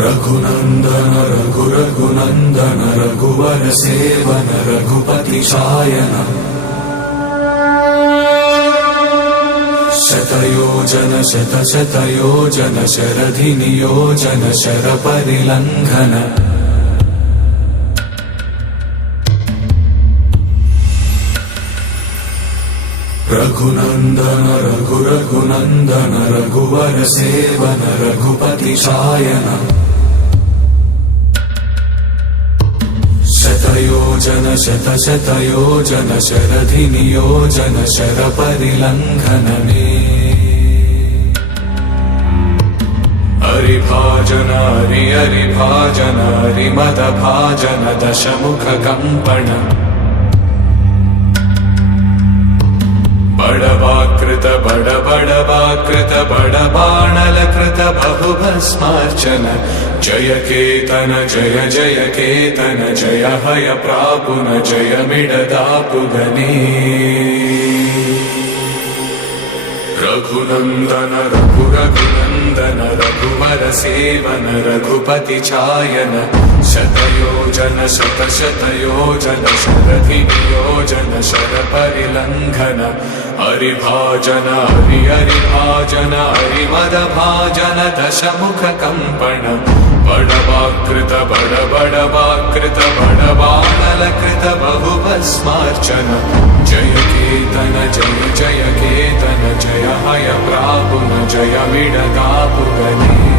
रघुनंदन रघुरघुनंदन रघुवर seven Raghupati Shayan शतयोजन शतशतयोजन शरधि नियोजन sir परिलंघन Raghunandan रघुरघुनंदन रघुवर seven Raghupati Shayan शतयोजन शतशतयोजन शरधि नियोजन sir परिलंघन हरिभाजन हरिभाजन हरिमद भाजन दशमुख कंपन बड़वाकृत बड़वाकृत बड़बाणलकृत बहुभस्मार्चन जय केतन जय जय केतन जय हय प्रापुन जय मिडदापुगने रघुनंदन रघुरघुनंदन रघुवर सेवन रघुपति चायन शतयोजन शतशतयोजन शरधि नियोजन शर परिलंघन हरिभाजन हरिभाजन हरिमद भाजन दशमुख कंपन बड़वाकृत बड़वाकृत बड़बाणलकृत बहुभस्मार्चन जय केतन जय जय केतन जय हय प्रापुन जय मिडदापुगने